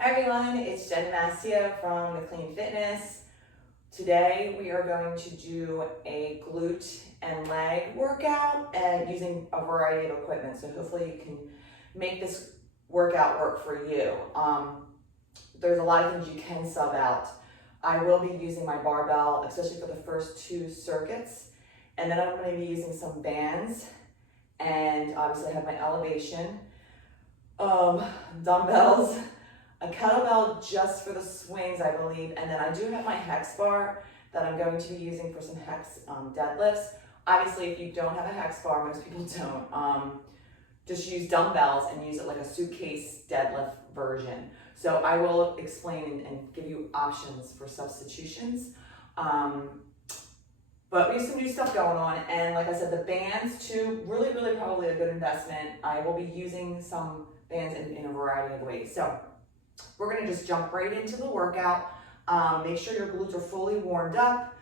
Hi everyone, it's Jen Massia from The Clean Fitness. Today we are going to do a glute and leg workout and using a variety of equipment. So hopefully you can make this workout work for you. There's a lot of things you can sub out. I will be using my barbell, especially for the first 2 circuits. And then I'm going to be using some bands, and obviously I have my elevation, dumbbells, a kettlebell just for the swings, I believe, and then I do have my hex bar that I'm going to be using for some hex deadlifts. Obviously, if you don't have a hex bar, most people don't, just use dumbbells and use it like a suitcase deadlift version. So I will explain and give you options for substitutions. But we have some new stuff going on, and like I said, the bands too, really probably a good investment. I will be using some bands in a variety of ways. So we're gonna just jump right into the workout. Make sure your glutes are fully warmed up.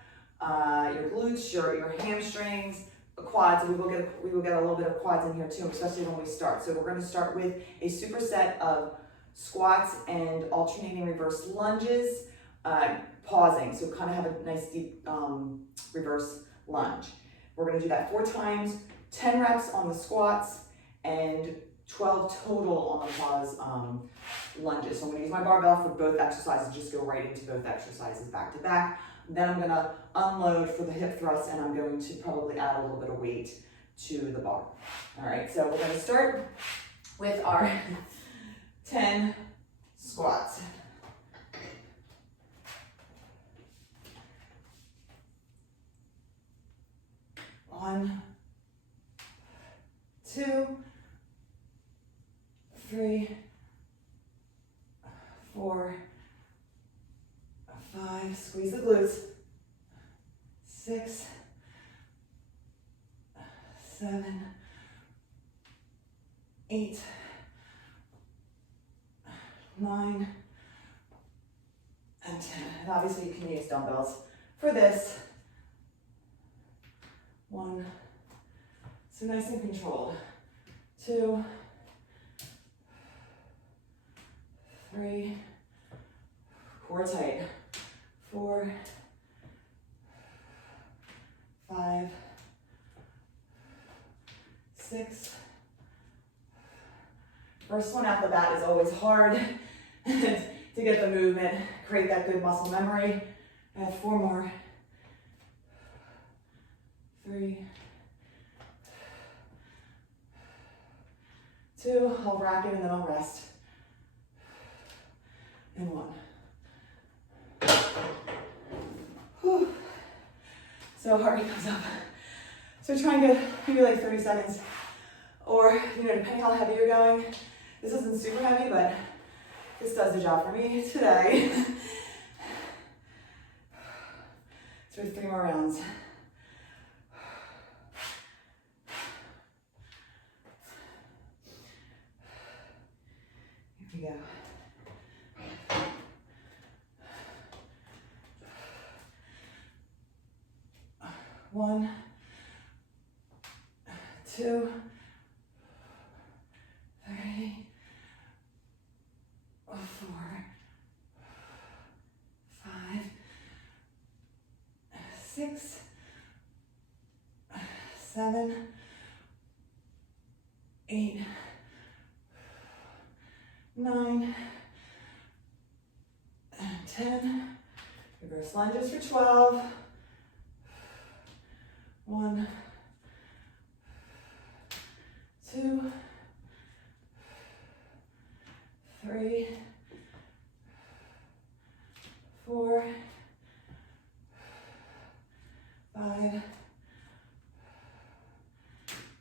Your glutes, your hamstrings, quads. We will get a little bit of quads in here too, especially when we start. So we're gonna start with a superset of squats and alternating reverse lunges, pausing. So kind of have a nice deep reverse lunge. We're gonna do that 4 times, 10 reps on the squats, and 12 total on the pause lunges. So I'm gonna use my barbell for both exercises, just go right into both exercises back to back. Then I'm gonna unload for the hip thrust, and I'm going to probably add a little bit of weight to the bar. All right, so we're gonna start with our 10 squats. One, 2, 3, 4, 5, squeeze the glutes, 6, 7, 8, 9, and 10. And obviously you can use dumbbells for this. 1, so nice and controlled. 2, 3, core tight. 4, 5, 6. First one out the bat is always hard to get the movement, create that good muscle memory. I have 4 more. 3, 2, I'll rack it and then I'll rest. And 1. Whew. So heart rate comes up. So try and get maybe like 30 seconds. Or, depending how heavy you're going. This isn't super heavy, but this does the job for me today. So 3 more rounds. Here we go. 1, 2, 3, 4, 5, 6, 7, 8, 9, and 10. Reverse lunges for 12. 1, 2, 3, 4, 5,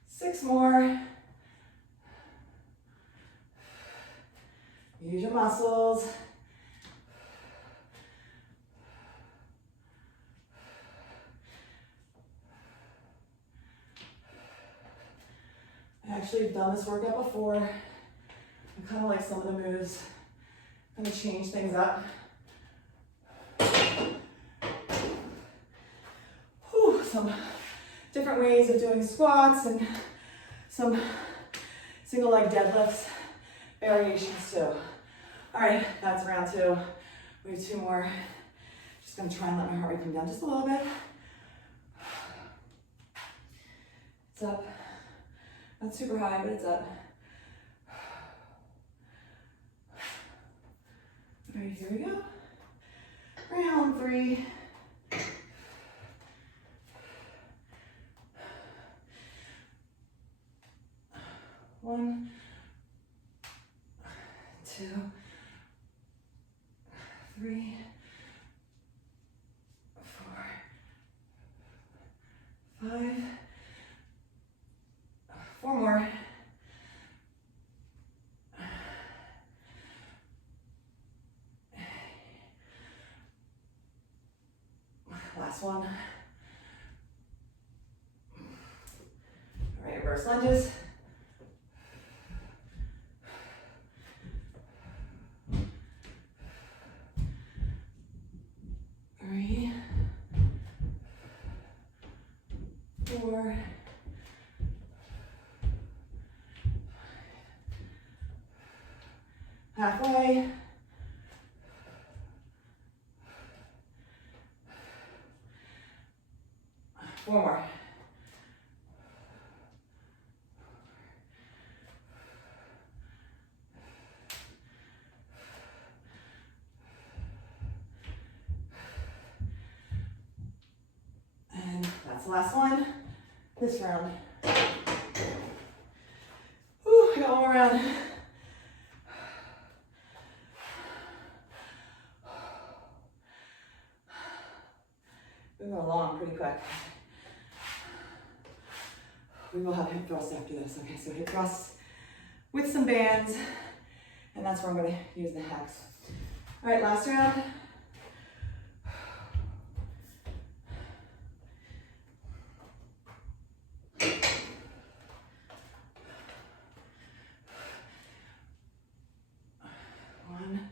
6 more. Use your muscles. Actually, I've done this workout before. I kind of like some of the moves. I'm going to change things up. Whew, some different ways of doing squats and some single leg deadlifts variations too. All right, that's round 2. We have 2 more. Just gonna try and let my heart rate come down just a little bit. It's up. Not super high, but it's up. All right, here we go. Round 3. One, 2, 3, 4, 5. 4 more. Last one. All right, reverse lunges. Three, 4, 5. Halfway. 4 more. And that's the last one. This round. Whew, I got one more round. We go along pretty quick. We will have hip thrusts after this. Okay, so hip thrusts with some bands, and that's where I'm going to use the hex. All right, last round. One,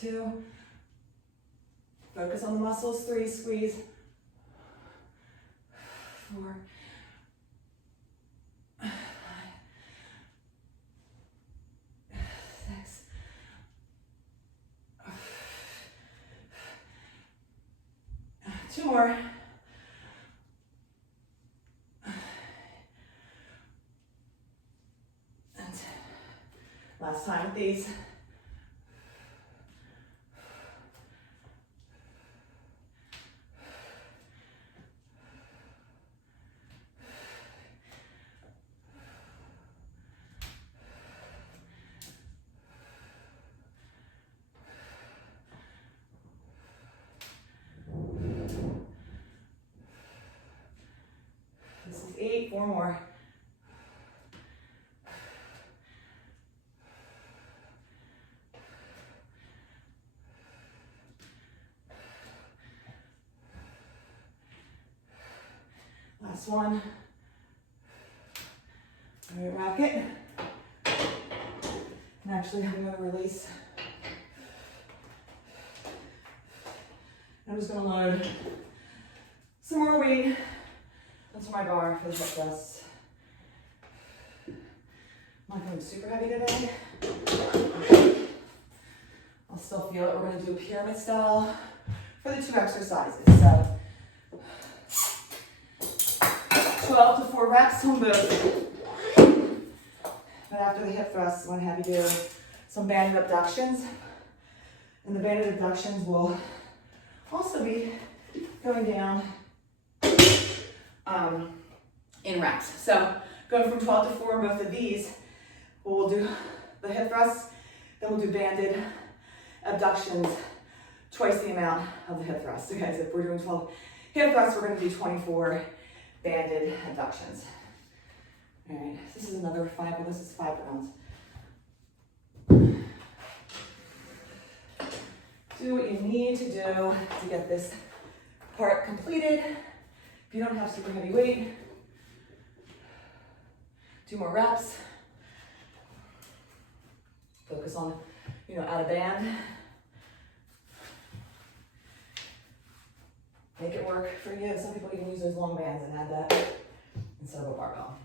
2. Focus on the muscles. 3, squeeze. 4, 5, 6. 2 more. And last time with these. This is 8, 4 more. Last one. All right, rack it. And actually I'm going to release. I'm just going to load some more weight onto my bar for the hip thrusts. I'm not going super heavy today. I'll still feel it. We're going to do a pyramid style for the 2 exercises. So 12 to 4 reps on both. But after the hip thrusts, I'm going to have you do some banded abductions. And the banded abductions will also be going down in reps. So going from 12 to 4 in both of these, we'll do the hip thrusts, then we'll do banded abductions, twice the amount of the hip thrusts. Okay, so if we're doing 12 hip thrusts, we're going to do 24 banded abductions. All right, this is another 5, well, this is 5 rounds. Do what you need to do to get this part completed. If you don't have super heavy weight, 2 more reps. Focus on, add a band. Make it work for you. Some people even use those long bands and add that instead of a barbell.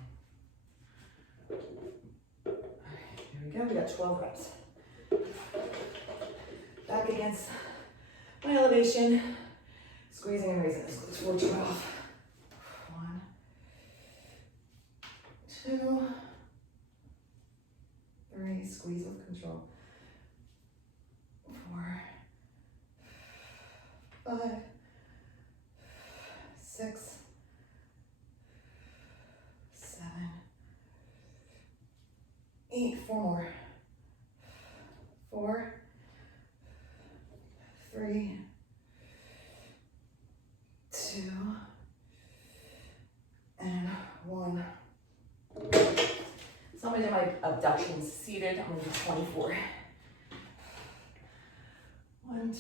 All right, here we we go, we got 12 reps. Back against my elevation, squeezing and raising this glutes for 12. 1, 2, 3, squeeze with control. 4, 5, 6, 7, 8, 4 more. 4, 3, 2, and 1. So I'm gonna do my abductions seated. I'm gonna do 24. 1, 2,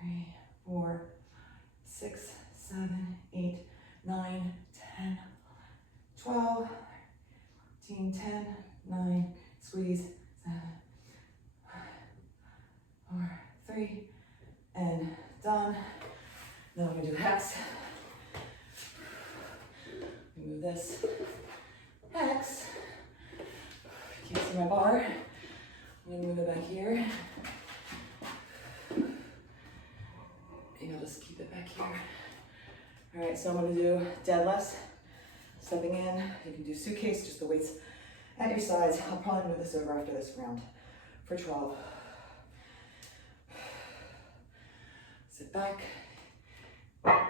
3, 4, 6, 7, 8, 9, 10, 12, 13, 10, 9, squeeze, 7, 4, 3, and done. Then I'm gonna do hex. Move this. Hex. Keep seeing my bar. I'm gonna move it back here. Maybe I'll just keep it back here. All right, so I'm gonna do deadlifts. Stepping in, you can do suitcase, just the weights at your sides. I'll probably move this over after this round for 12. Sit back. There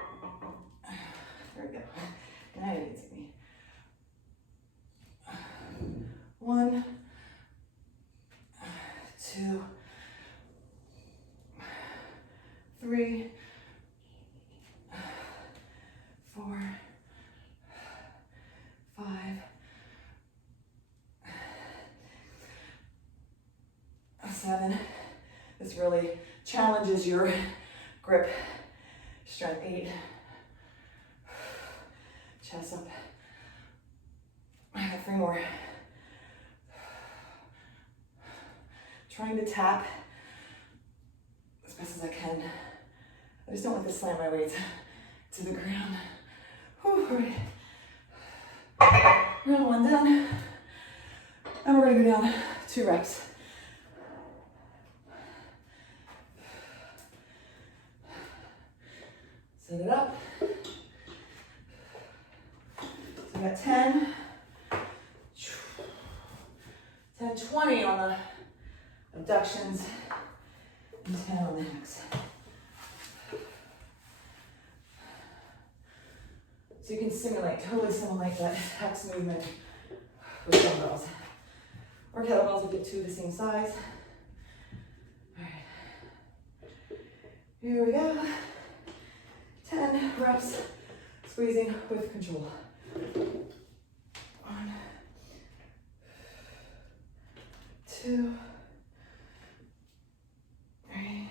we go. Now you can see me. 1, 2, 3, 4, 5, 7. This really challenges your grip strength. 8. Chest up. I got 3 more. Trying to tap as best as I can. I just don't like to slam my weight to the ground. Whew, all right. Round 1 done. And we're gonna go down 2 reps. Set it up. So we got 10, 20 on the abductions, and 10 on the hex. So you can totally simulate that hex movement with dumbbells. Or kettlebells, we get 2 the same size. All right. Here we go. 10 reps, squeezing with control. 1, 2, 3,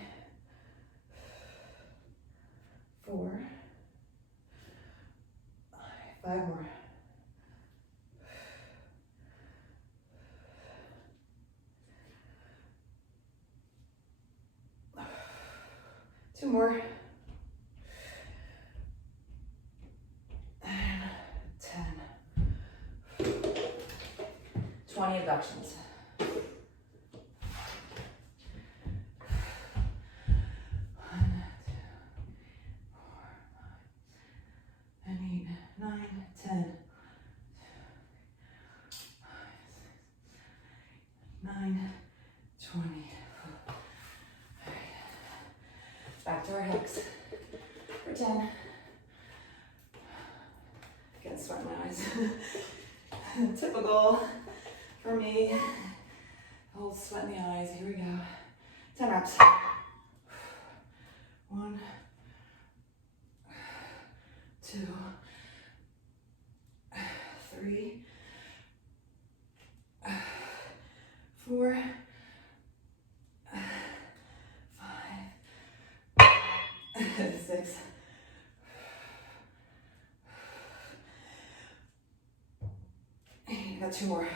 4, 5 more. 2 more. And 10. 20 abductions. 9, 20. Right. Back to our hex for 10. Getting sweat in my eyes. Typical for me. Hold sweat in the eyes. Here we go. 10 reps. 1, 2, 3, 4, 5, 6, 8. Got 2 more.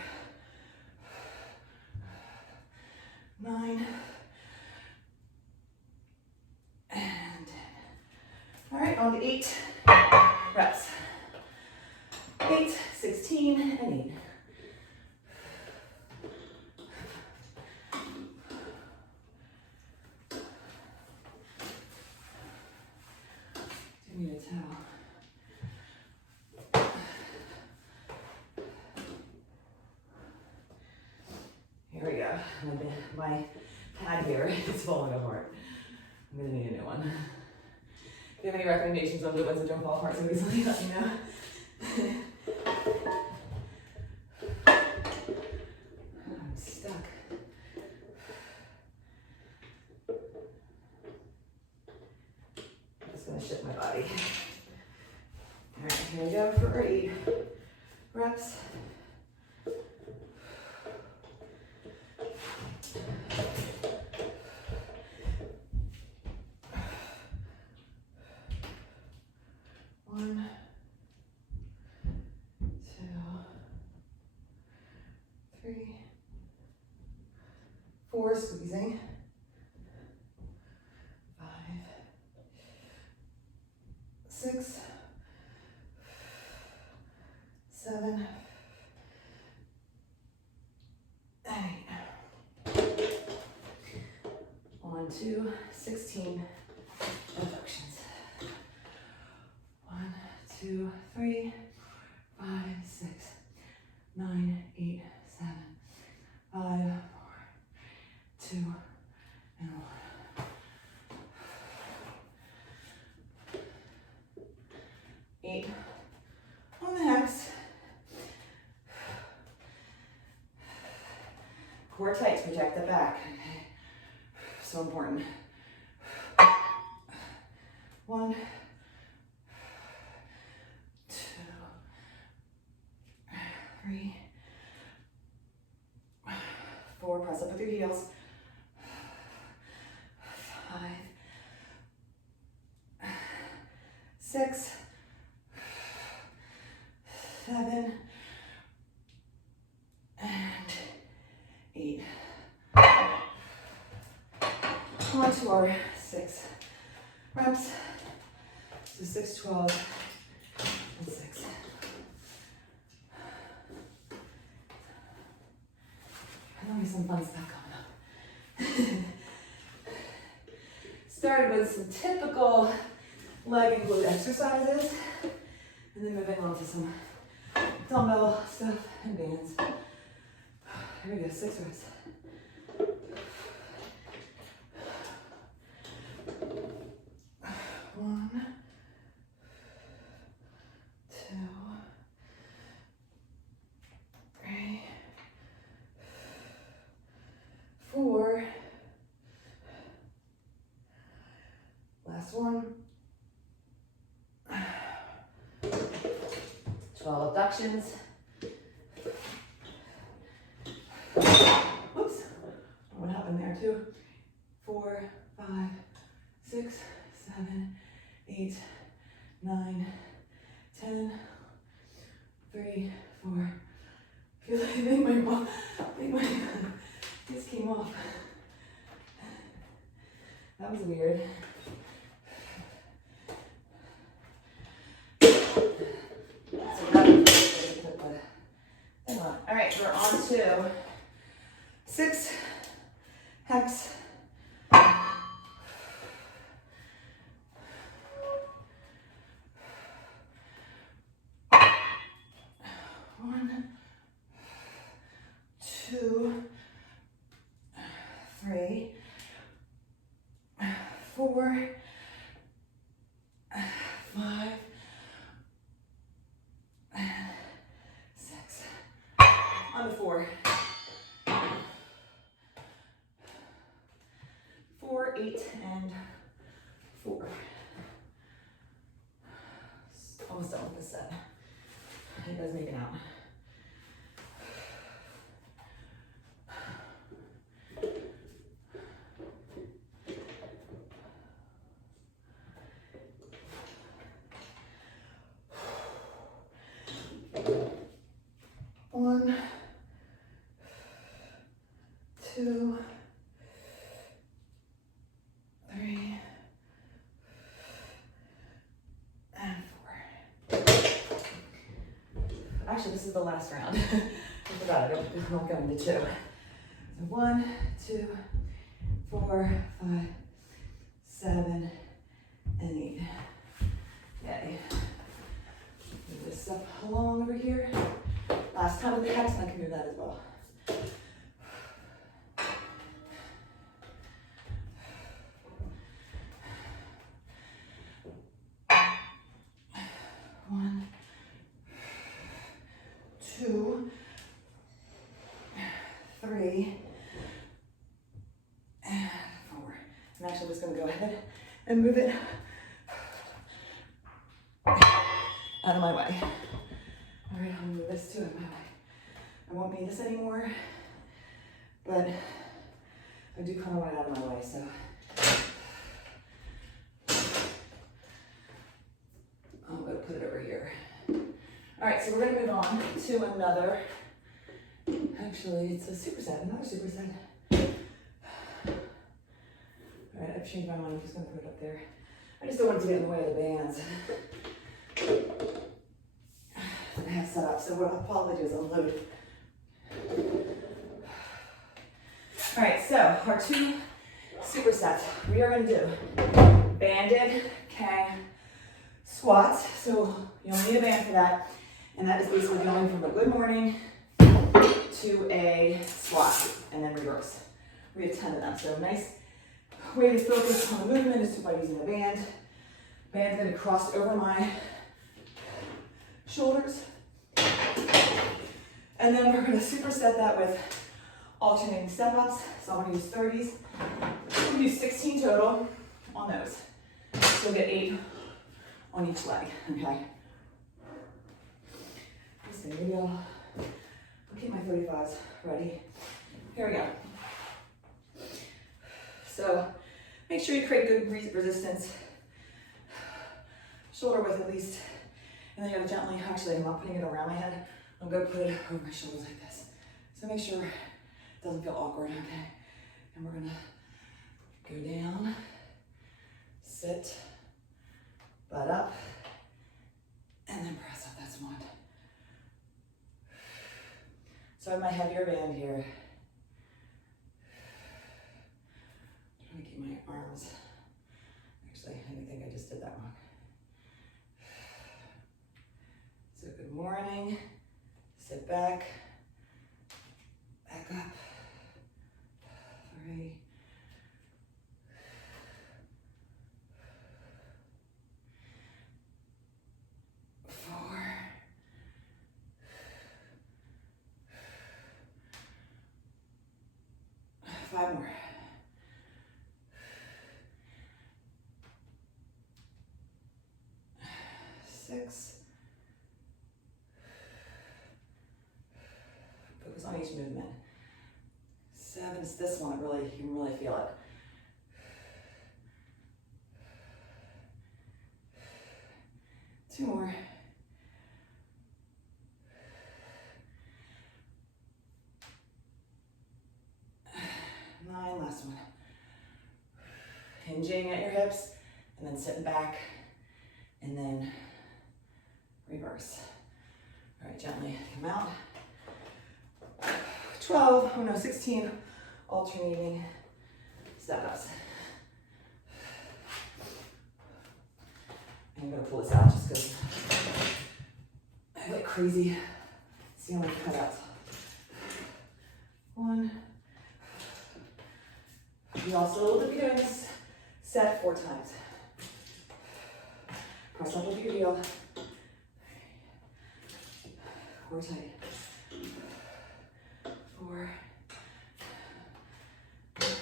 9 and 10. All right, on to 8 reps. 8, 16, and 8. Here we go. My pad here is falling apart. I'm gonna need a new one. If you have any recommendations on the ones that don't fall apart so easily, let me know. I'm stuck. I'm just gonna shift my body. All right, here we go for 8 reps. Squeezing. 5, 6, 7, 8. 1, 2, 16 abductions. 1, 2, 3, 5, 6, 9, 8, 7, 5, 2, and 1. 8 on the hex. Core tight to protect the back. So important. 1, 2, 3, 4. Press up with your heels. 5, 6, 7, and 8. On to our 6 reps. So 6, 12, and 6. There'll be some fun stuff coming up. Started with some typical leg and glute exercises, and then moving on to some dumbbell stuff and bands. Here we go, 6 reps. 1, 2, 3, 4. Last one. 12 abductions. Whoops. What happened there too? 4, 5, 6, 7, 8, 9, 10, 3, 4. I feel like I think my this came off. That was weird. All right, we're on to 6 hex. 1, 2, 3, 4, 5, 6. On the 4. 4, 8, and 4. Almost done with this set. You guys make it out. One, 2, 3, and 4. Actually, this is the last round. I forgot it. I'm not going to 2. So 1, 2, 4, 5, 7, and 8. Okay. Move this stuff along over here. Last time with the hex, and I can move that as well. One, two, three, and four. I'm actually just going to go ahead and move it out of my way. All right, I'll move this too out of my way. I won't need this anymore, but I do kind of want it out of my way, so. I'm going to put it over here. All right, so we're going to move on to another, actually it's a superset, another superset. All right, I've changed my mind, I'm just going to put it up there. I just don't want it to get in the way of the bands that I have set up, so what I'll probably do is unload. All right, so our two supersets, we are going to do Banded Kang squats, so you'll need a band for that, and that is basically going from a good morning to a squat, and then reverse. We have 10 of them, so nice way to focus on the movement is by using a band. Band's going to cross over my shoulders, and then we're going to superset that with alternating step-ups, so I'm going to use 30s. I'm going to use 16 total on those, so we'll get 8 on each leg, okay? So maybe I'll keep my 35s ready. Here we go. So make sure you create good resistance, shoulder width at least, and then you're gonna gently, actually I'm not putting it around my head, I'm gonna put it over my shoulders like this. So make sure it doesn't feel awkward, okay? And we're gonna go down, sit, butt up, and then press up, that's one. So I have my heavier band here. I'm trying to keep my arms. Actually, I think I just did that wrong. So good morning, sit back, back up, 3, 4, 5 more. 6. Focus on each movement. 7 is this one, you can really feel it. 2 more. 9, last one. Hinging at your hips, and then sitting back, and then reverse. All right, gently come out. 12, 16 alternating step-ups. I'm gonna pull this out just because I have like crazy ceiling cutouts. 1. We also will be doing this set 4 times. Press up with your heel. Core tight. 4. 5.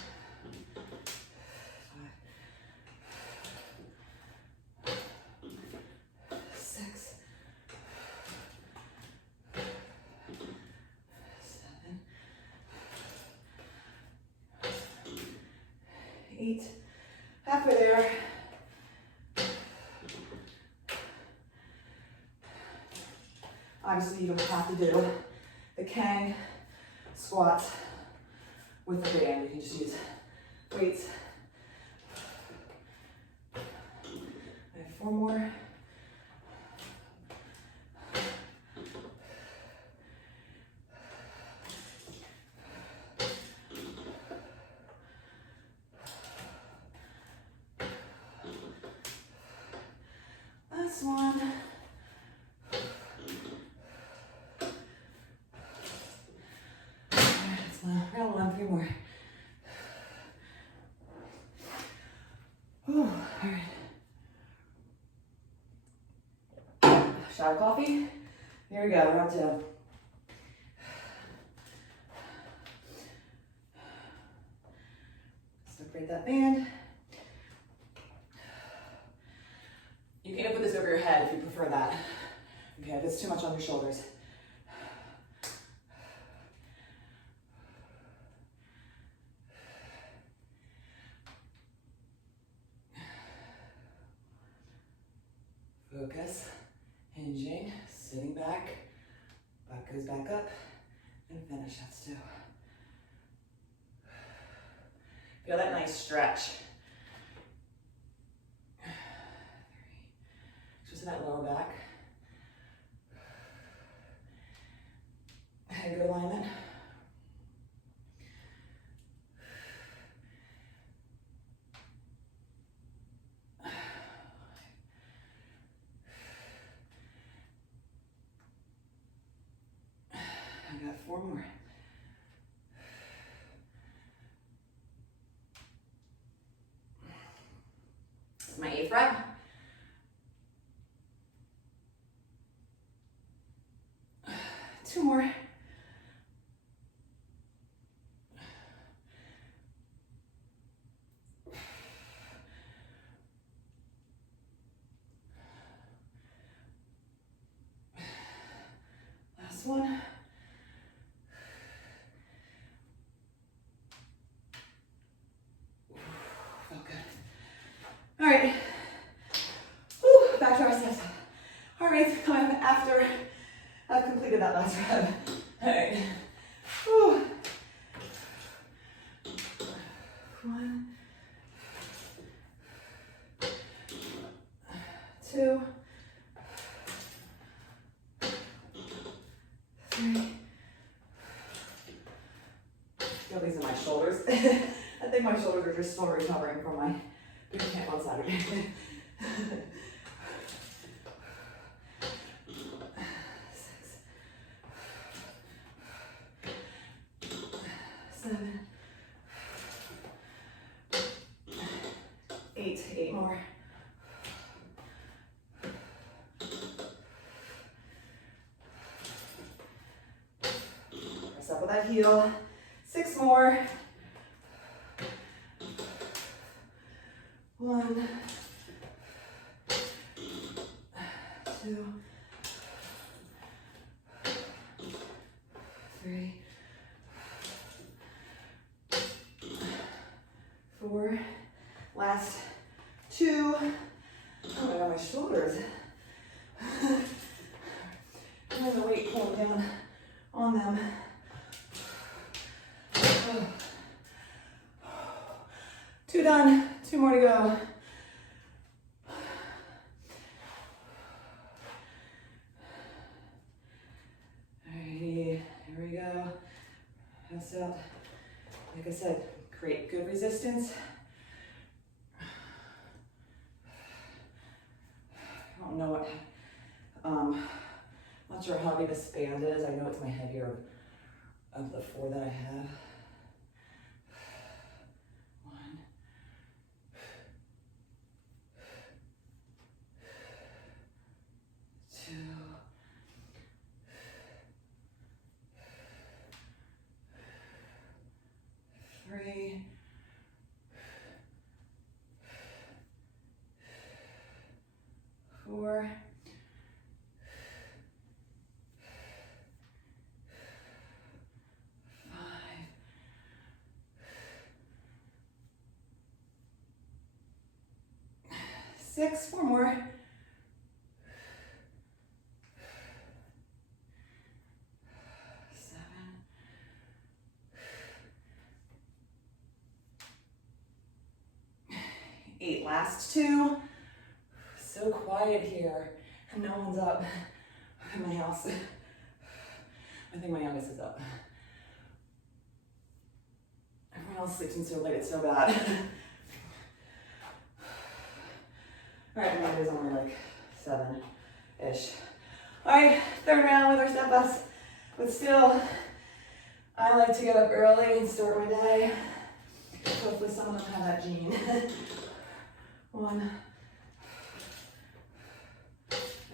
6. 7. 8. Halfway there. Obviously, you don't have to do the Kang squats with the band. You can just use weights. I have 4 more. Last shower coffee. Here we go, round 2. Separate that band. You can put this over your head if you prefer that. Okay, if it's too much on your shoulders. Focus, hinging, sitting back, back goes back up, and finish. That's 2. Feel that nice stretch. 3. Just in that lower back. And good alignment. I got 4 more. This is my 8th rep. Two more. Last one. Felt good. All right. Whew, back to our steps. All right, come after I've completed that last rep. All right. Whew. 1, 2, 3. Feel these in my shoulders. I think my shoulders are just still recovering from my boot camp on Saturday. 6, 7, 8. 8 more. Press up with that heel. 6 more. 1, 2, 3, 4. Last 2. Oh my god, my shoulders. I have the weight pulling down on them. 2 done. 2 more to go. Alrighty, here we go. Pass out. Like I said, create good resistance. I don't know what, not sure how heavy this band is. I know it's my heavier of the 4 that I have. 1, 2, 3, 4, 5, 6. 4 more. 7. 8. Last 2. So quiet here, and no one's up in my house. I think my youngest is up. Everyone else sleeps in so late, it's so bad. All right, mine is only like 7-ish. All right, 3rd round with our step ups, but still, I like to get up early and start my day. Hopefully some of them have that gene. 1,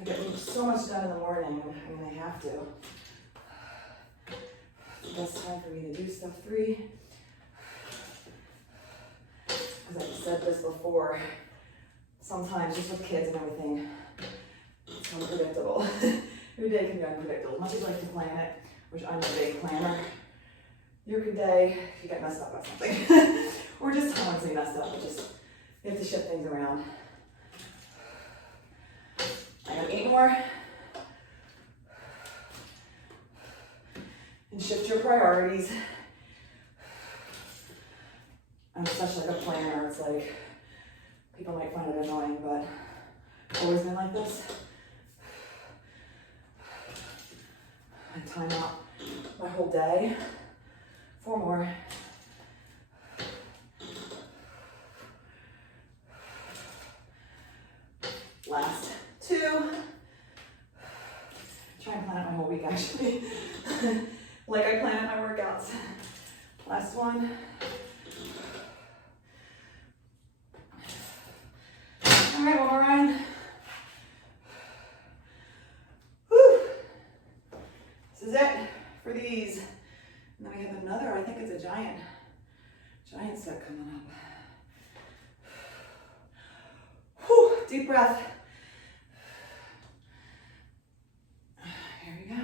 I get so much done in the morning. I mean, I have to. Best time for me to do stuff. 3. As I've said this before, sometimes just with kids and everything, it's unpredictable. Your day can be unpredictable. Much as you like to plan it, which I'm a big planner, your day, you get messed up by something. Or just honestly messed up, but just you have to shift things around. I got 8 more. And shift your priorities. I'm such like a planner, it's like, people might find it annoying, but I've always been like this. I time out my whole day. 4 more. Last 2. Try and plan out my whole week actually. Like I plan out my workouts. Last 1. All right, one more round. Whew. This is it for these. And then we have another, I think it's a giant set coming up. Whew, deep breath. Here we go.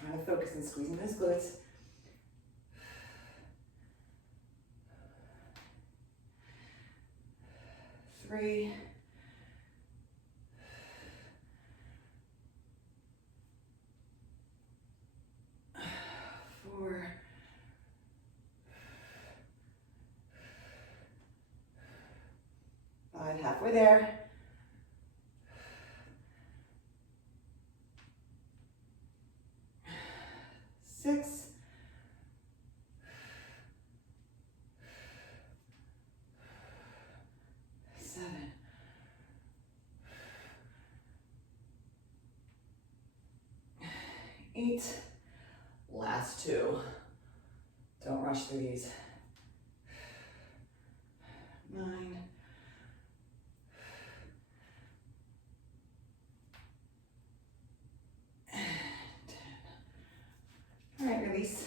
Trying to focus and squeezing those glutes. 3. 4. 5, halfway there. 6. 7. 8. Last 2. Don't rush through these. 9. 10. All right, release.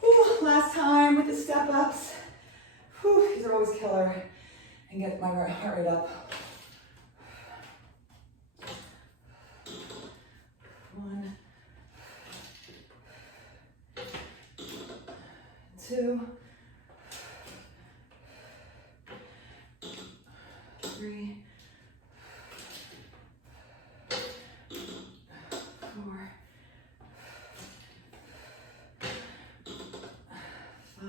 Whew, last time with the step ups. Whew, these are always killer. And get my heart rate up. 1, 2, 3, 4, 5,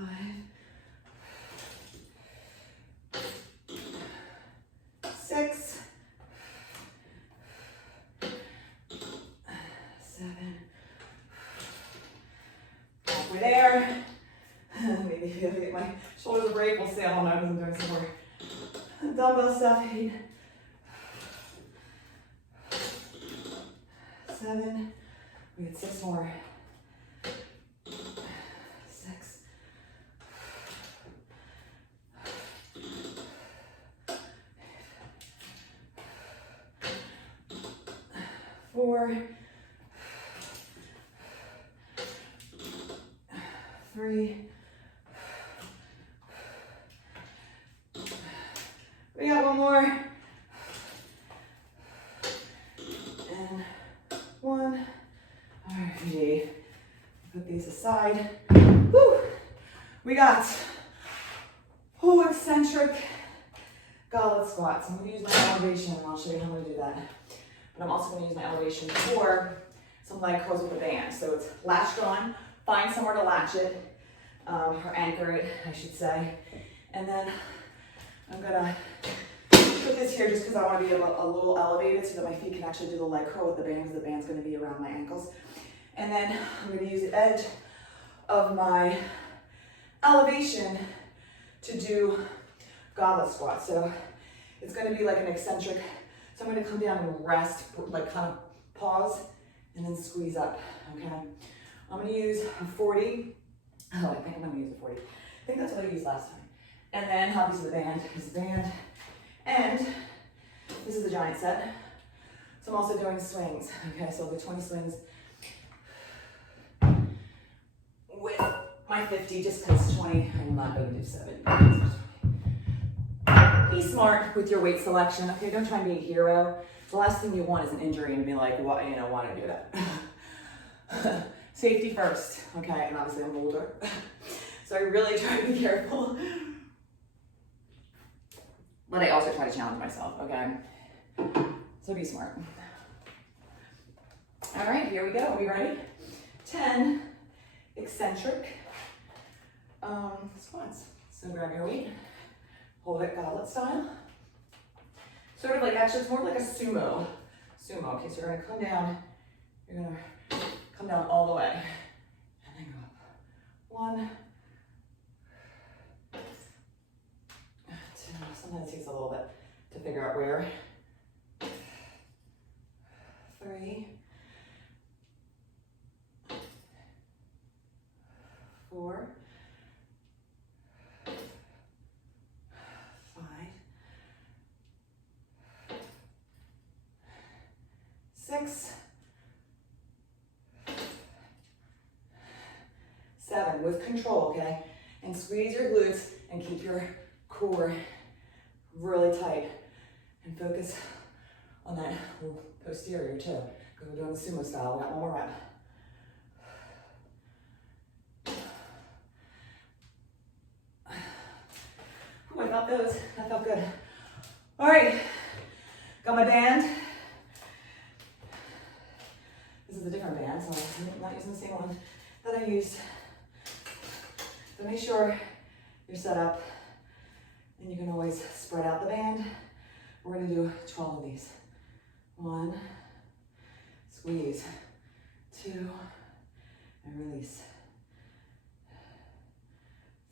6, 7. Halfway there. Maybe if I get my shoulders a break, we'll see. I don't know because I'm doing some more dumbbell stuff. 8, 7. We get 6 more. 6. 4. 3. We got 1 more. And 1. All right, put these aside. Whew. We got eccentric goblet squats. I'm gonna use my elevation and I'll show you how I'm gonna do that. But I'm also gonna use my elevation for some leg curls with a band. So it's latched on, find somewhere to latch it, or anchor it, I should say. And then I'm gonna put this here just because I want to be a little elevated so that my feet can actually do the leg curl with the band, because the band's going to be around my ankles. And then I'm going to use the edge of my elevation to do goblet squats. So It's gonna be like an eccentric. So I'm gonna come down and rest, like kind of pause, and then squeeze up, okay? I'm gonna use a 40. Oh, I think I'm gonna use a 40. I think that's what I used last time. And then obviously the band is the band. And this is the giant set. So I'm also doing swings. Okay, so I'll do 20 swings with my 50, just because 20, I'm not gonna do 70. Be smart with your weight selection. Okay, don't try and be a hero. The last thing you want is an injury and be like, what, you know, want to do that. Safety first, okay? And obviously I'm older, so I really try to be careful. But I also try to challenge myself, okay? So be smart. All right, here we go. Are we ready? 10 eccentric squats. So grab your weight, hold it goblet style. Sort of like, actually it's more like a sumo. Sumo, okay, so you're gonna come down, you're gonna come down all the way, and then go up. 1, 2, sometimes it takes a little bit to figure out where. 3, 4, 5, 6, 7, with control, okay? And squeeze your glutes and keep your core really tight. And focus on that posterior too. Because we're doing the sumo style. We got one more rep. Ooh, I felt those. That felt good. All right, got my band. This is a different band, so I'm not using the same one that I used. So make sure you're set up, and you can always spread out the band. We're gonna do 12 of these. 1, squeeze, 2, and release.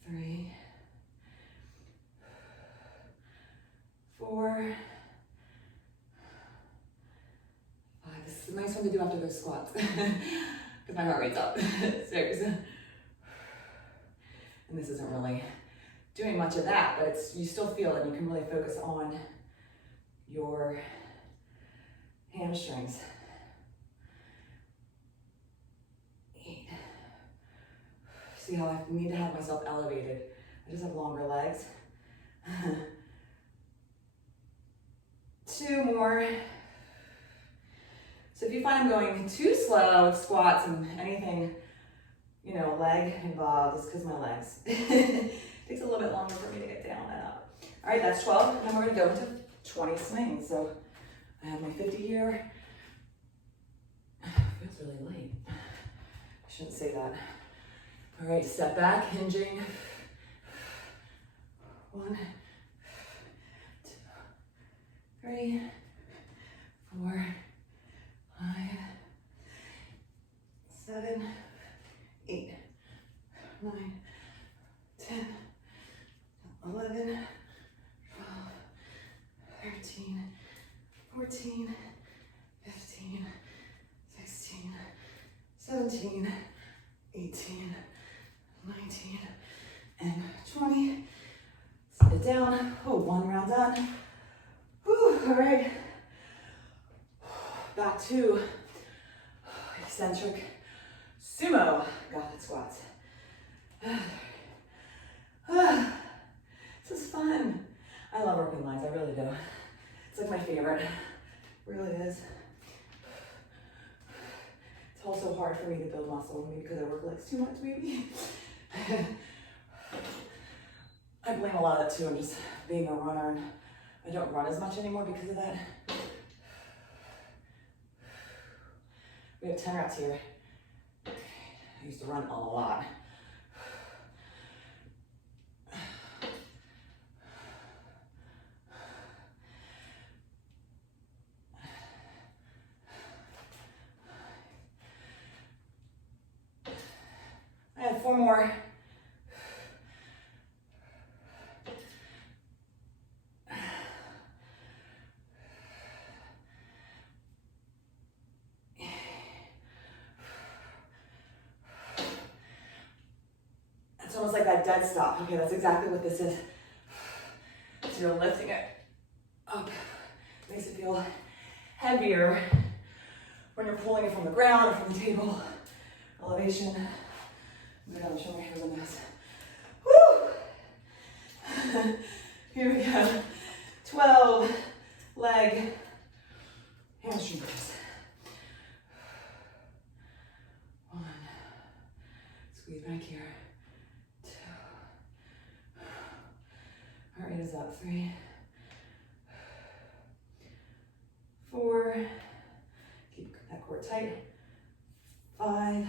3, 4, 5. This is a nice one to do after those squats because my heart rate's up. 6. And this isn't really doing much of that, but it's, you still feel it, and you can really focus on your hamstrings. 8. See how I need to have myself elevated. I just have longer legs. 2 more. So if you find I'm going too slow with squats and anything, you know, leg involved, it's because my legs. Takes a little bit longer for me to get down and up. All right, that's 12, and then we're gonna go into 20 swings. So I have my 50 here. Feels really late. I shouldn't say that. All right, step back, hinging. 1, 2, 3, 4, 5, 7, 8, 9, 10, 11, 12, 13, 14, 15, 16, 17, 18, 19, and 20. Set it down. Oh, 1 round done. Whew, all right. Back to eccentric sumo goblet squats. This is fun. I love working lines, I really do. It's like my favorite, it really is. It's also hard for me to build muscle, maybe because I work legs too much, maybe. I blame a lot of that too, I'm just being a runner, and I don't run as much anymore because of that. We have 10 reps here. I used to run a lot. I have 4 more. almost like that dead stop. Okay, that's exactly what this is. So you're lifting it up. Makes it feel heavier when you're pulling it from the ground or from the table. Elevation. I'm gonna show my hands on this. Woo! Here we go. 12 leg hamstring curls. 1. Squeeze back here. 2. Heart rate is up. 3. 4. Keep that core tight. 5.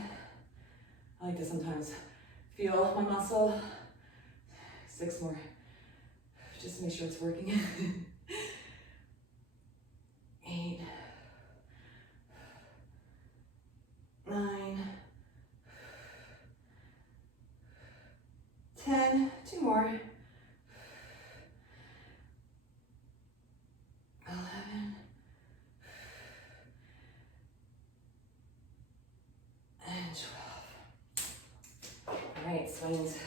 I like to sometimes feel my muscle. 6 more. Just to make sure it's working. 8. 9. 10. 2 more. 11. And 12. All right, swings.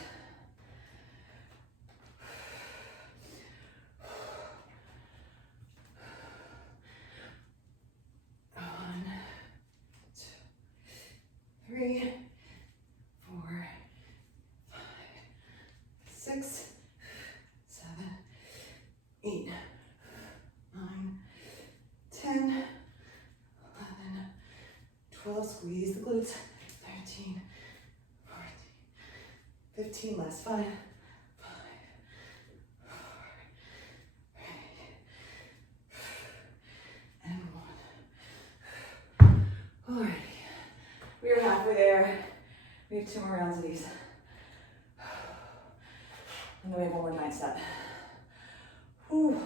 Three, 4, 5, 6, 7, 8, 9, 10, 11, 12. Squeeze the glutes. 13, 14, 15. Last 5, 5, 4, 3, and 1. All right. We are halfway there. We have 2 more rounds of these. And then we have 1 more 9 set. Whew.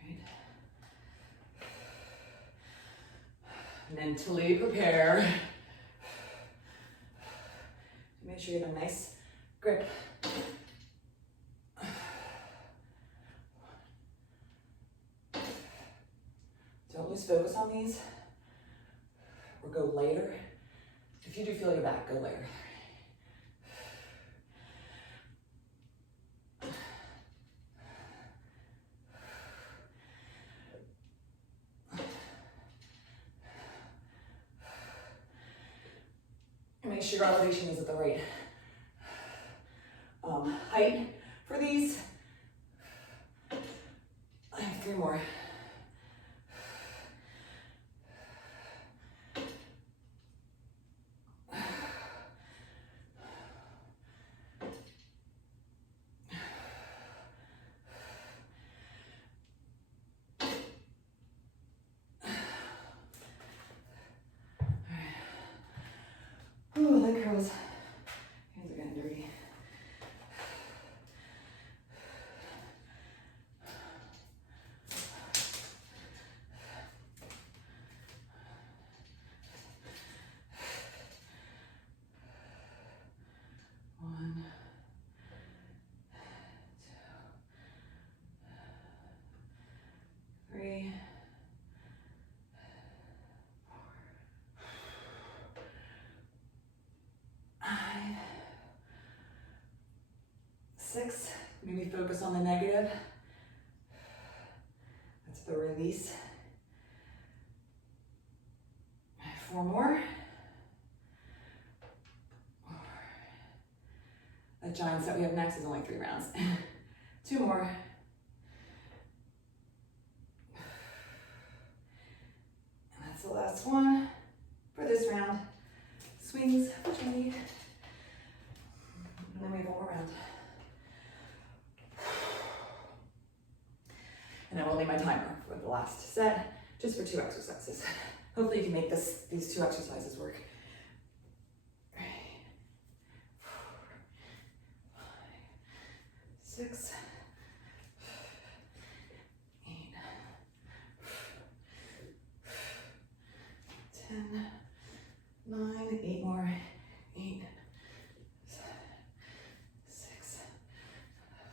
Right. Mentally prepare. Make sure you have a nice grip. Don't lose focus on these, or go later. If you do feel your back, go later. And make sure your elevation is at the right height for these. I have 3 more. Ooh, leg curls. Hands are getting dirty. One, 2, 3. 6, maybe focus on the negative. That's the release. 4 more. The giant set we have next is only 3 rounds. 2 more. And that's the last one for this round. Swings, which I need. And then we have 1 more round. And I will leave my timer for the last set, just for 2 exercises. Hopefully you can make these 2 exercises work. 3, 4, 5, 6, 8, 10, 9, 8 more, 8, 7, 6,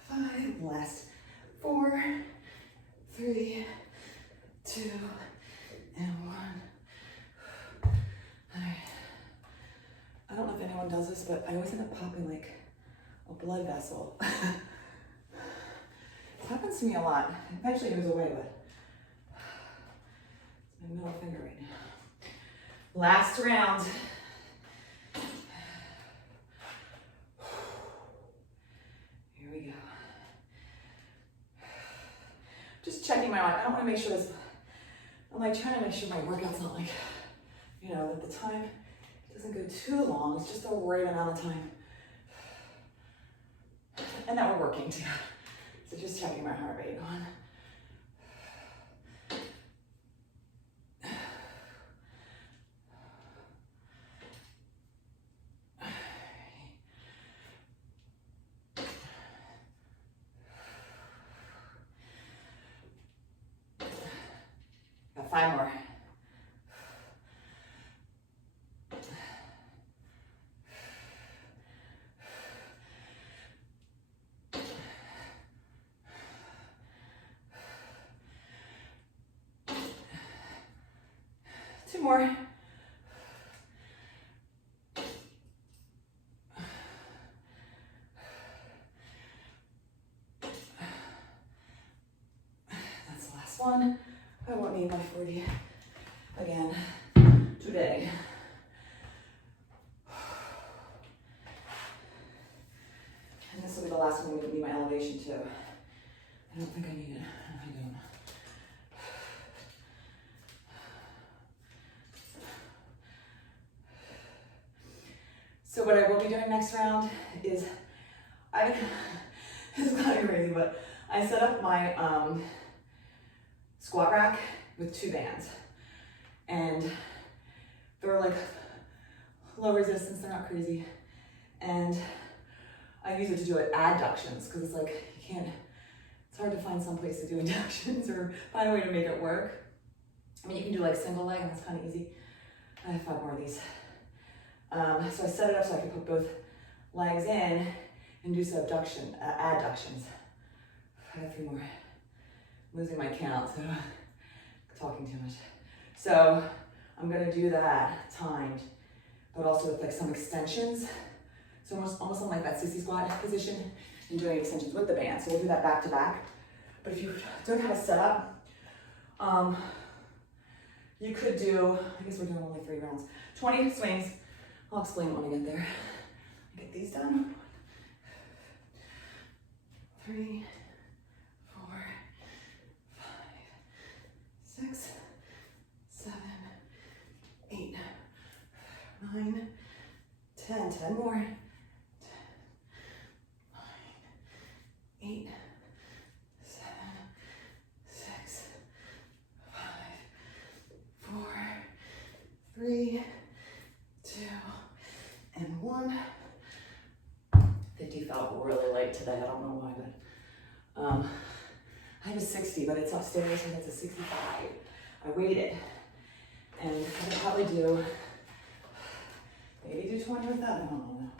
5, last 4, 3, 2, and 1. All right. anyone does this, but I always end up popping like a blood vessel. It happens to me a lot. It eventually goes away, but it's my middle finger right now. Last round. Here we go. Just checking my mind. I don't want to make sure this, I'm like trying to make sure my workout's not like, you know, that the time doesn't go too long. It's just the right amount of time. And that we're working together. So just checking my heart rate on. Got 5 more. Two more. That's the last one. I won't need my 40 again today. And this will be the last one. We can need my elevation too. I don't think I need it. I don't. So what I will be doing next round is, this is kind of crazy, but I set up my squat rack with 2 bands. And they're like low resistance, they're not crazy. And I use it to do adductions, because it's like, it's hard to find some place to do adductions or find a way to make it work. I mean, you can do like single leg, and that's kind of easy. I have 5 more of these. So I set it up so I can put both legs in and do some adductions. I have 3 more. I'm losing my count, so talking too much. So I'm gonna do that timed, but also with like some extensions. So almost on like that sissy squat position and doing extensions with the band. So we'll do that back to back. But if you don't have a setup, you could do, I guess we're doing only 3 rounds, 20 swings. I'll explain when I get there. Get these done. 3, 4, 5, 6, 7, 8, 9, 10. 10 more. 10, 9, 8, 7, 6, 5, 4, 3, 2, and 1. 50 felt really light today. I don't know why, but I have a 60, but it's upstairs and it's a 65. I weighed it, and I could probably do, maybe do 20 with that. I don't know.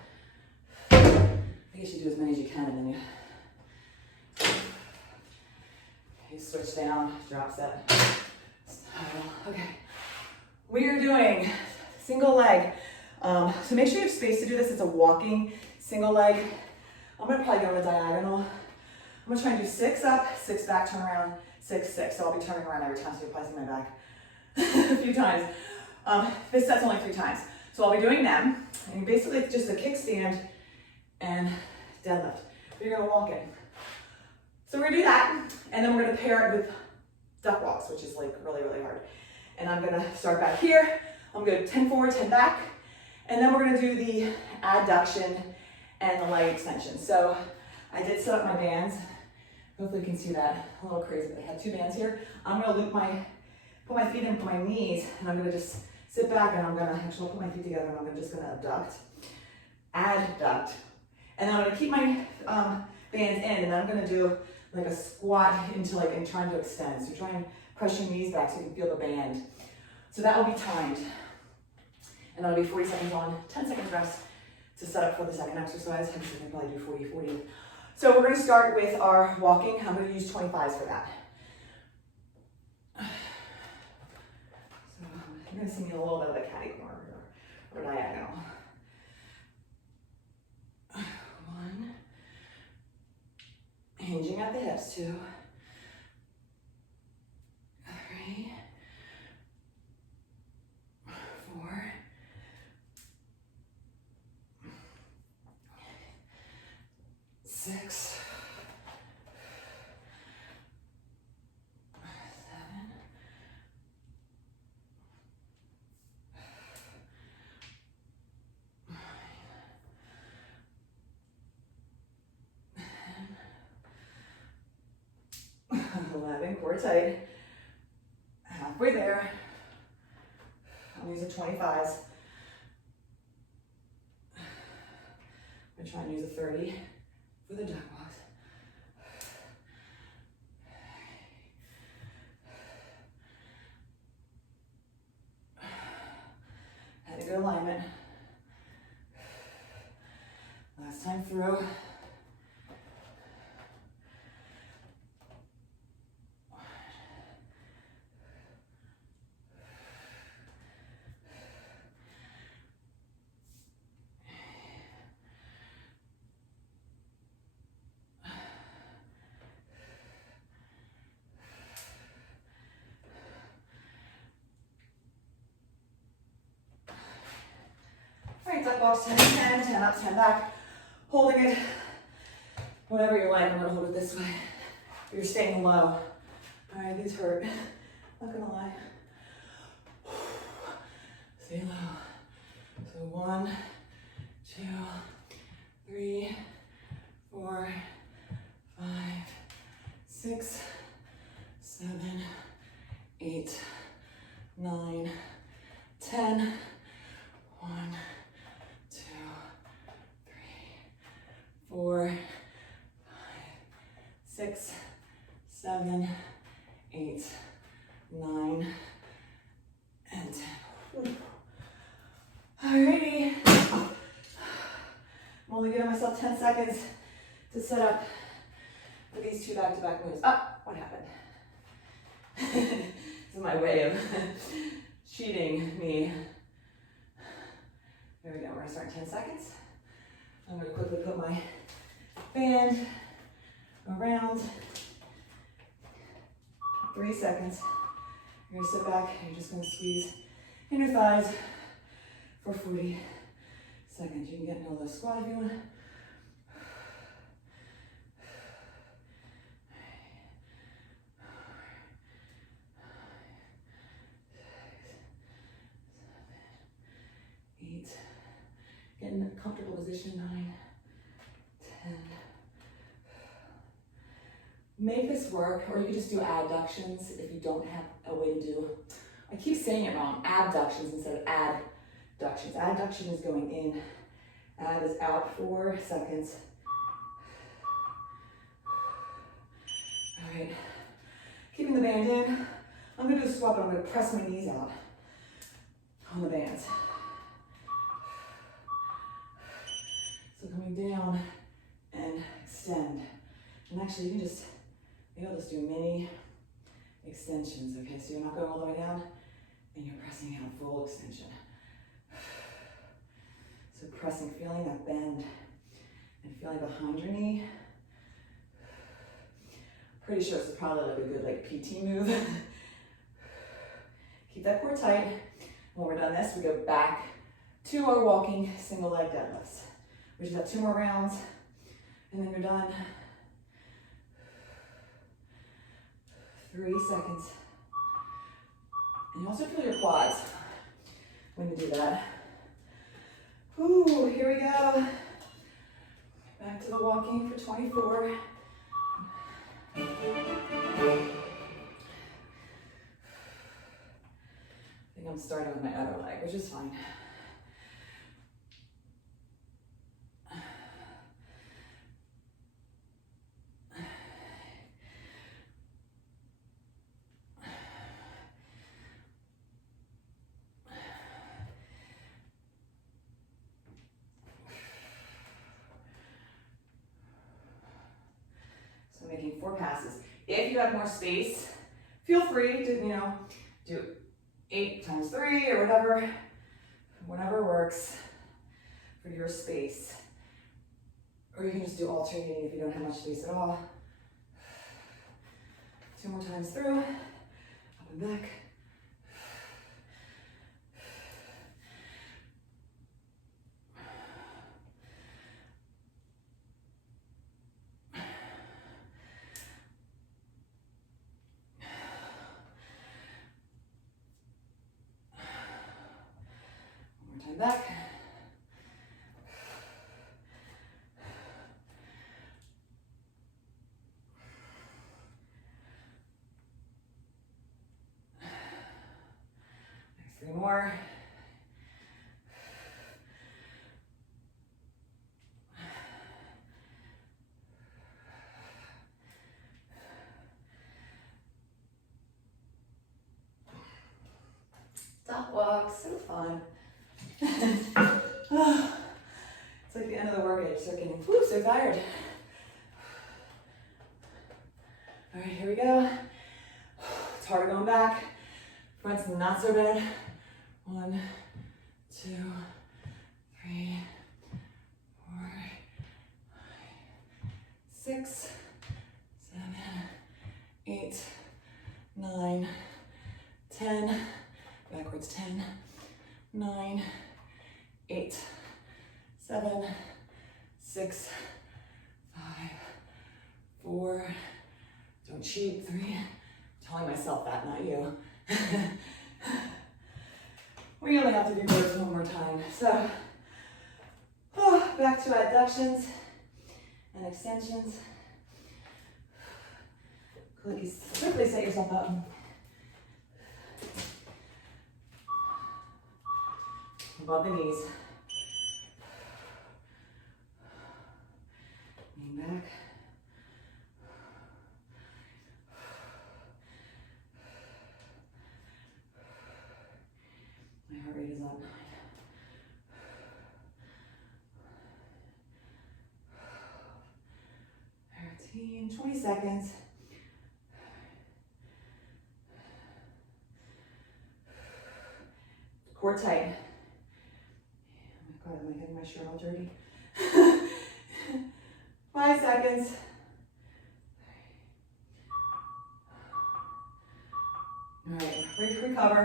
I guess you do as many as you can, and then you switch down, drop set. Okay, we are doing single leg. So make sure you have space to do this. It's a walking single leg. I'm gonna probably go to diagonal. I'm gonna try and do 6 up, 6 back, turn around, 6, 6. So I'll be turning around every time, so you'll probably see my back a few times. This set's only 3 times. So I'll be doing them, and basically it's just a kickstand and deadlift. But you're gonna walk in. So we're gonna do that, and then we're gonna pair it with duck walks, which is like really, really hard. And I'm gonna start back here. I'm gonna go 10 forward, 10 back. And then we're gonna do the adduction and the leg extension. So I did set up my bands. Hopefully you can see that. A little crazy, but I have 2 bands here. I'm gonna put my feet in for my knees, and I'm gonna just sit back, and I'm gonna actually put my feet together, and I'm just gonna abduct, adduct. And then I'm gonna keep my bands in, and then I'm gonna do like a squat into like, and trying to extend. So try and press your knees back so you can feel the band. So that will be timed. And that'll be 40 seconds on, 10 seconds rest to set up for the second exercise. I'm sure we can probably do 40, 40. So we're gonna start with our walking. I'm gonna use 25s for that. So you're gonna see me a little bit of a catty corner or diagonal. 2, 3, 4, 6, 11, core tight. Halfway there. I'm using 25s. I'm gonna try and use a 30 for the duck walks. Had a good alignment. Last time through. Duck walks 10 and 10, 10 up, 10 back, holding it, whatever you like. I'm gonna hold it this way. You're staying low. All right, these hurt, not gonna lie. Stay low. So 1, 2, 3, 4, 5, 6, 7, 8, 9, 10, 1, 4, 5, 6, 7, 8, 9, and 10. Alrighty. I'm only giving myself 10 seconds to set up for these 2 back-to-back moves. What happened? This is my way of cheating me. There we go. We're gonna start in 10 seconds. I'm gonna quickly put my band around. 3 seconds. You're gonna sit back and you're just gonna squeeze in your thighs for 40 seconds. You can get into a little squat if you want. Get in a comfortable position, 9, 10. Make this work, or you can just do adductions if you don't have a way to do. I keep saying it wrong, abductions instead of adductions. Adduction is going in, add is out, 4 seconds. All right, keeping the band in. I'm gonna do a squat, but I'm gonna press my knees out on the bands. So coming down and extend. And actually you can just, maybe I'll just do mini extensions, okay? So you're not going all the way down and you're pressing out full extension. So pressing, feeling that bend and feeling behind your knee. Pretty sure this is probably like a good PT move. Keep that core tight. When we're done this, we go back to our walking single leg deadlifts. We just have 2 more rounds, and then you're done. 3 seconds. And you also feel your quads when you do that. Ooh, here we go. Back to the walking for 24. I think I'm starting with my other leg, which is fine. Making 4 passes. If you have more space, feel free to, do 8 times 3 or whatever works for your space. Or you can just do alternating if you don't have much space at all. 2 more times through, up and back. One more time back. Three more. Dog walk, so fun. It's like the end of the workout, you start getting so tired. All right, here we go. It's harder going back. Front's not so bad. 1, 2, 3, 4, 6, 7, 8, 9, 10. Backwards 10, 9, 8, 7, 6, 5, 4. Don't cheat. 3. I'm telling myself that, not you. We only have to do those one more time. So, back to adductions and extensions. Quickly set yourself up. Above the knees. Lean back. My heart rate is up. 13, 20 seconds. Core tight. Oh my God, am I getting my shirt all dirty? 5 seconds. All right, recover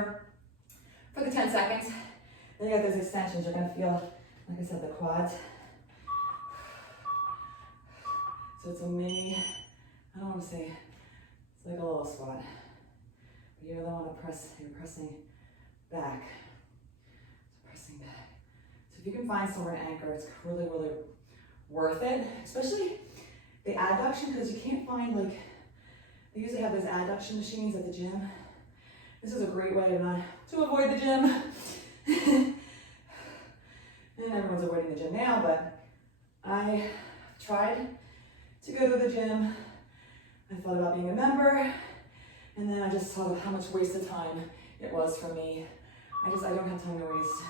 for the 10 seconds. Then you got those extensions. You're gonna feel, like I said, the quads. So it's a mini, I don't want to say, it's like a little squat. But you really want to press, you're pressing back. So pressing back. So if you can find somewhere to anchor, it's really, really worth it. Especially the adduction, because you can't find, like, they usually have those adduction machines at the gym. This is a great way to avoid the gym. And everyone's avoiding the gym now, but I tried to go to the gym. I thought about being a member, and then I just thought of how much waste of time it was for me. I don't have time to waste.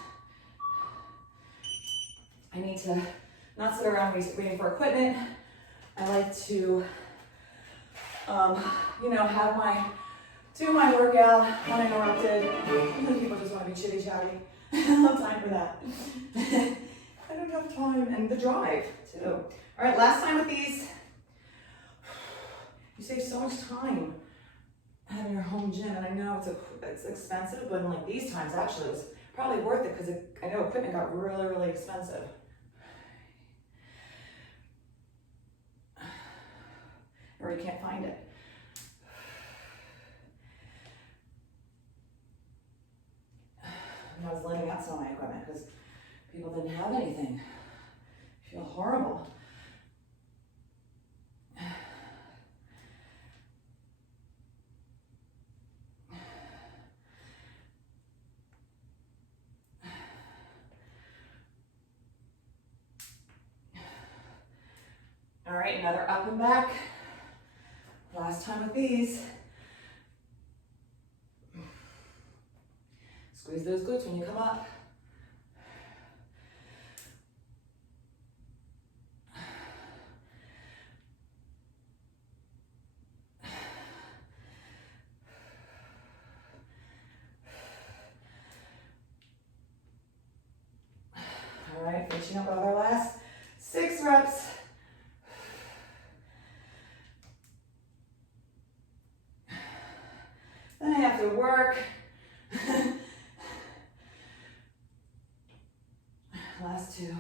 I need to not sit around waiting for equipment. I like to, do my workout uninterrupted. People just want to be chitty chatty. I don't have time for that. I don't have time, and the drive too. All right, last time with these. You save so much time having your home gym, and I know it's expensive, but in like these times, actually, it was probably worth it because I know equipment got really, really expensive. Or you can't find it. And I was letting out some of my equipment because people didn't have anything. I feel horrible. All right, another up and back. Last time with these. Squeeze those glutes when you come up. All right, finishing up with our last 6 reps. after work. Last two.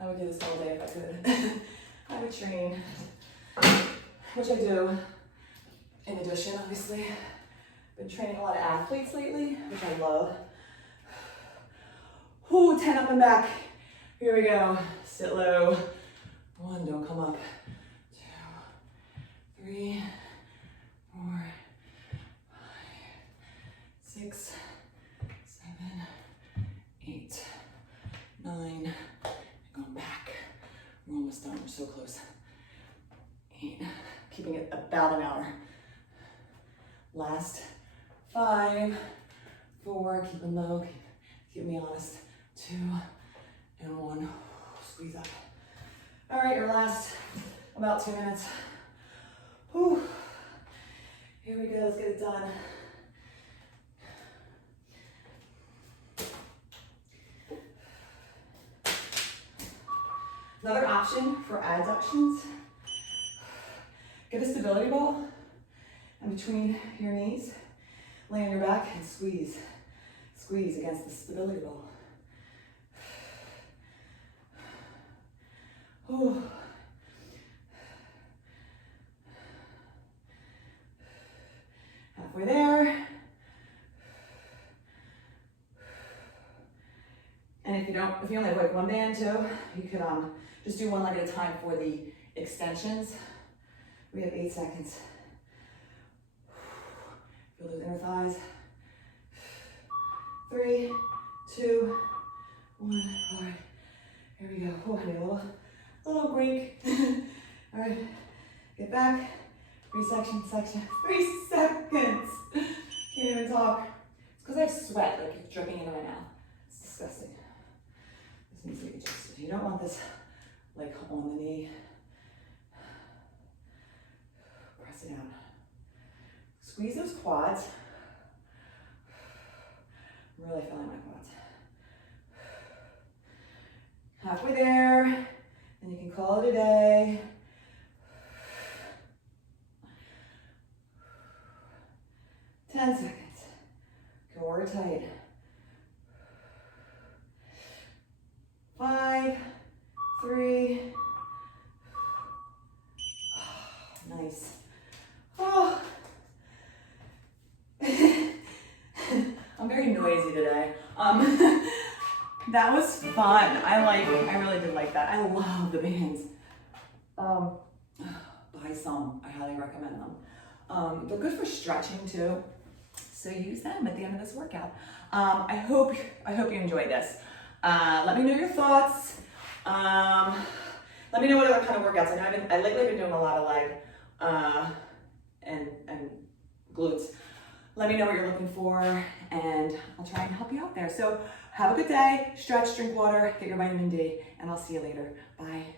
I would do this all day if I could. I would train, which I do. In addition, obviously, been training a lot of athletes lately, which I love. Ooh, 10 up and back. Here we go. Sit low. 1, don't come up. 2, 3, 4, 5, 6, 7, 8, 9. Going back. We're almost done. We're so close. 8. Keeping it about an hour. Last 5, 4. Keep them low. Keep me honest. 2 and 1. Squeeze up. All right, your last about 2 minutes. Whew. Here we go. Let's get it done. Another option for adductions, get a stability ball in between your knees, lay on your back and squeeze. Squeeze against the stability ball. Ooh. Halfway there. And if you only have like one band too, you could just do one leg at a time for the extensions. We have 8 seconds. Feel those inner thighs. 3, 2, 1. All right, here we go. Oh, I need a little break. All right, get back. 3 seconds. 3 seconds. Can't even talk. It's because I have sweat like dripping into my mouth. It's disgusting. This needs to be adjusted. You don't want this like on the knee. Press it out. Squeeze those quads. I'm really feeling my quads. Halfway there, and you can call it a day. Ten seconds. Core tight. 5, 3. Oh, nice. Oh. I'm very noisy today. That was fun. I really did like that. I love the bands. Buy some. I highly recommend them. They're good for stretching too. So use them at the end of this workout. I hope you enjoyed this. Let me know your thoughts. Let me know what other kind of workouts. I lately been doing a lot of leg and glutes. Let me know what you're looking for, and I'll try and help you out there. So have a good day. Stretch, drink water, get your vitamin D, and I'll see you later. Bye.